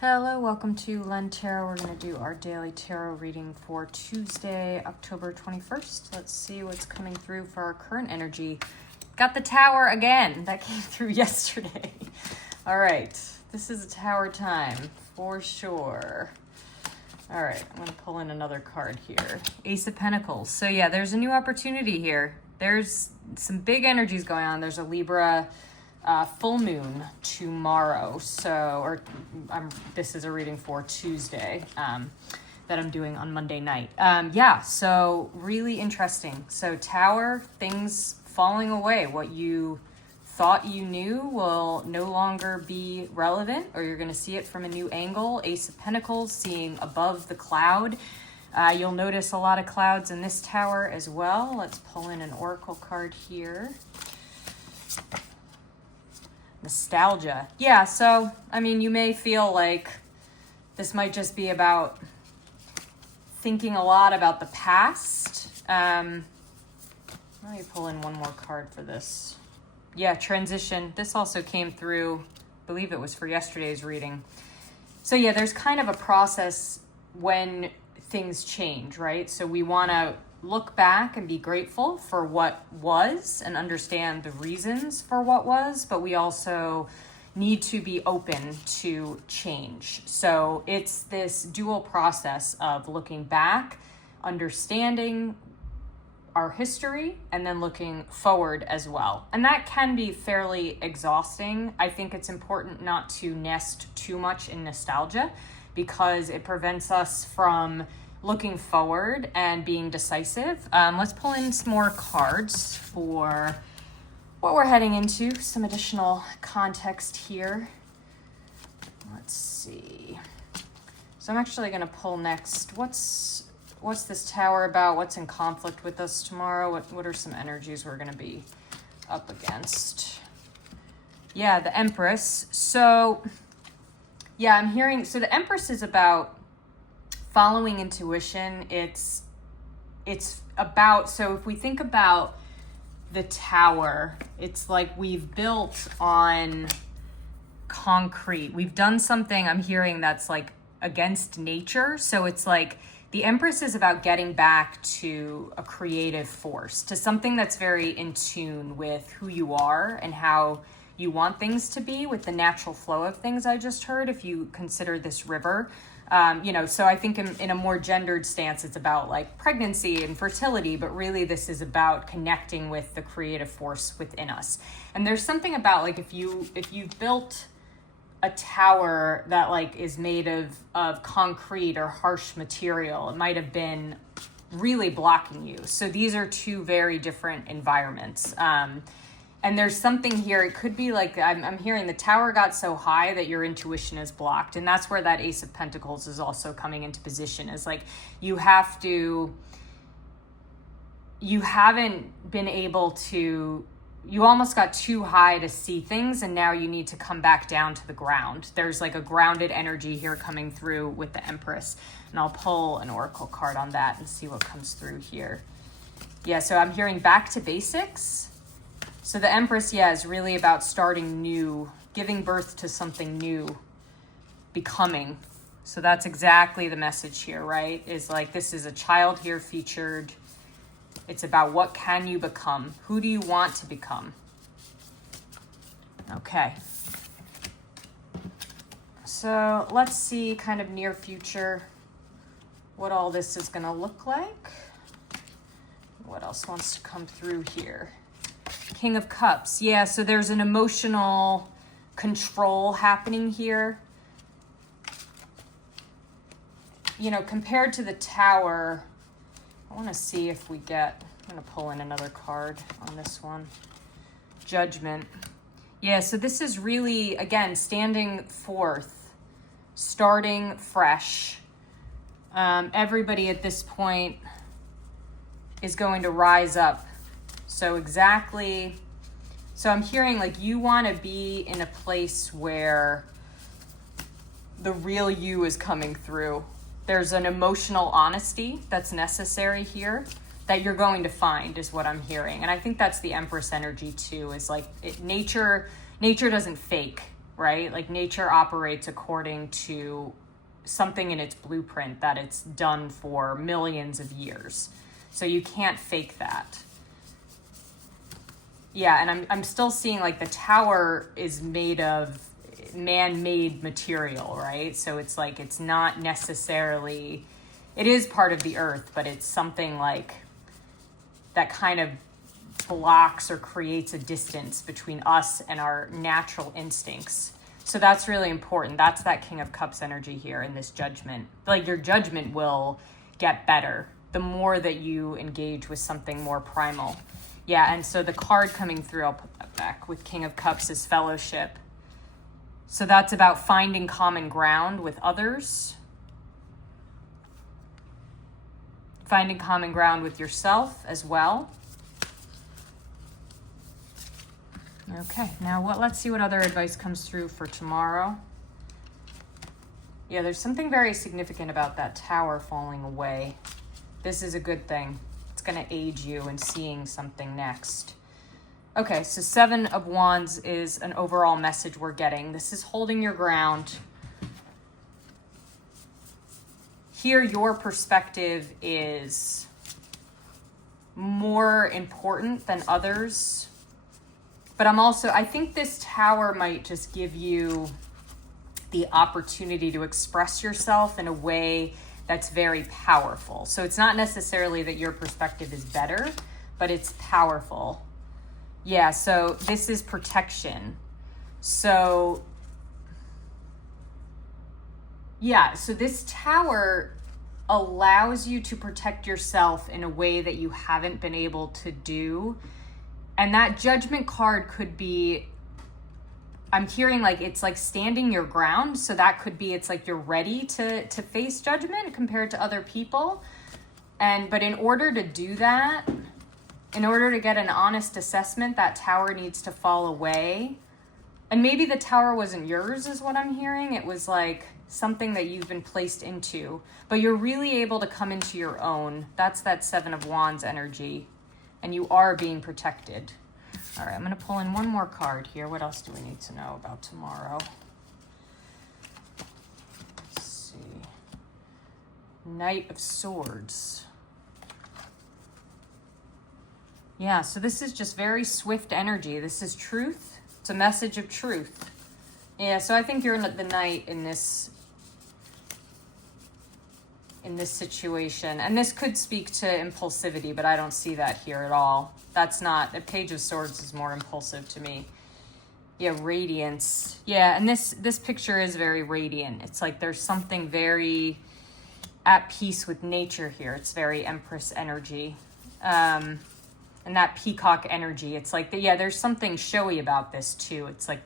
Hello, welcome to Len Tarot. We're going to do our daily tarot reading for Tuesday, October 21st. Let's see what's coming through for our current energy. Got the tower again. That came through yesterday. All right, this is a tower time for sure. All right, I'm going to pull in another card here. Ace of Pentacles. So yeah, there's a new opportunity here. There's some big energies going on. There's a Libra full moon tomorrow, this is a reading for Tuesday that I'm doing on Monday night. So really interesting. So tower, things falling away. What you thought you knew will no longer be relevant, or you're going to see it from a new angle. Ace of Pentacles, seeing above the cloud. You'll notice a lot of clouds in this tower as well. Let's pull in an oracle card here. Nostalgia. Yeah, so, I mean, you may feel like this might just be about thinking a lot about the past. Let me pull in one more card for this. Yeah, transition. This also came through, I believe it was for yesterday's reading. So yeah, there's kind of a process when things change, right? So we want to look back and be grateful for what was and understand the reasons for what was, but we also need to be open to change. So it's this dual process of looking back, understanding our history, and then looking forward as well. And that can be fairly exhausting. I think it's important not to nest too much in nostalgia because it prevents us from looking forward and being decisive. Let's pull in some more cards for what we're heading into, some additional context here. Let's see. So I'm actually going to pull next. What's this tower about? What's in conflict with us tomorrow? What are some energies we're going to be up against? Yeah, the Empress. So yeah, I'm hearing, so the Empress is about following intuition. It's about, so if we think about the tower, it's like we've built on concrete. We've done something, I'm hearing, that's like against nature. So it's like the Empress is about getting back to a creative force, to something that's very in tune with who you are and how you want things to be, with the natural flow of things. I just heard, if you consider this river. So I think in a more gendered stance, it's about like pregnancy and fertility, but really this is about connecting with the creative force within us. And there's something about like, if you built a tower that like is made of concrete or harsh material, it might have been really blocking you. So these are two very different environments. And there's something here, it could be like, I'm hearing the tower got so high that your intuition is blocked. And that's where that Ace of Pentacles is also coming into position. Is like, you haven't been able to, you almost got too high to see things, and now you need to come back down to the ground. There's like a grounded energy here coming through with the Empress. And I'll pull an oracle card on that and see what comes through here. Yeah, so I'm hearing back to basics. So the Empress, is really about starting new, giving birth to something new, becoming. So that's exactly the message here, right? Is like, this is a child here featured. It's about what can you become? Who do you want to become? Okay. So let's see kind of near future what all this is going to look like. What else wants to come through here? King of Cups. Yeah, so there's an emotional control happening here. You know, compared to the tower, I want to see if we get, I'm going to pull in another card on this one. Judgment. Yeah, so this is really, again, standing forth, starting fresh. Everybody at this point is going to rise up. So I'm hearing like you want to be in a place where the real you is coming through. There's an emotional honesty that's necessary here that you're going to find, is what I'm hearing. And I think that's the Empress energy too, is like nature doesn't fake. right? Like nature operates according to something in its blueprint that it's done for millions of years. So you can't fake that. Yeah, and I'm still seeing like the tower is made of man-made material, right? So it's like it's not necessarily, it is part of the earth, but it's something like that kind of blocks or creates a distance between us and our natural instincts. So that's really important. That's that King of Cups energy here in this judgment. Like your judgment will get better the more that you engage with something more primal. Yeah, and so the card coming through, I'll put that back, with King of Cups is fellowship. So that's about finding common ground with others. Finding common ground with yourself as well. Okay, now let's see what other advice comes through for tomorrow. Yeah, there's something very significant about that tower falling away. This is a good thing. It's going to aid you in seeing something next. Okay, so 7 of Wands is an overall message we're getting. This is holding your ground. Here, your perspective is more important than others. But I think this tower might just give you the opportunity to express yourself in a way that's very powerful. So it's not necessarily that your perspective is better, but it's powerful. Yeah, so this is protection. So, yeah, so this tower allows you to protect yourself in a way that you haven't been able to do. And that judgment card could be, I'm hearing like it's like standing your ground. So that could be, it's like you're ready to face judgment compared to other people. But in order to do that, in order to get an honest assessment, that tower needs to fall away. And maybe the tower wasn't yours is what I'm hearing. It was like something that you've been placed into, but you're really able to come into your own. That's that 7 of Wands energy. And you are being protected. All right, I'm going to pull in one more card here. What else do we need to know about tomorrow? Let's see. Knight of Swords. Yeah, so this is just very swift energy. This is truth. It's a message of truth. Yeah, so I think you're the knight in this situation. And this could speak to impulsivity, but I don't see that here at all. That's not, the Page of Swords is more impulsive to me. Yeah, radiance. Yeah, and this picture is very radiant. It's like there's something very at peace with nature here. It's very Empress energy. And that peacock energy, it's like, there's something showy about this too. It's like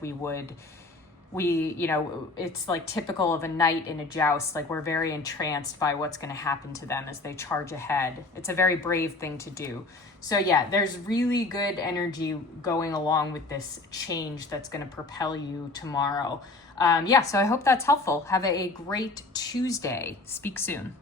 it's like typical of a knight in a joust. Like we're very entranced by what's going to happen to them as they charge ahead. It's a very brave thing to do. So yeah, there's really good energy going along with this change that's going to propel you tomorrow. So I hope that's helpful. Have a great Tuesday. Speak soon.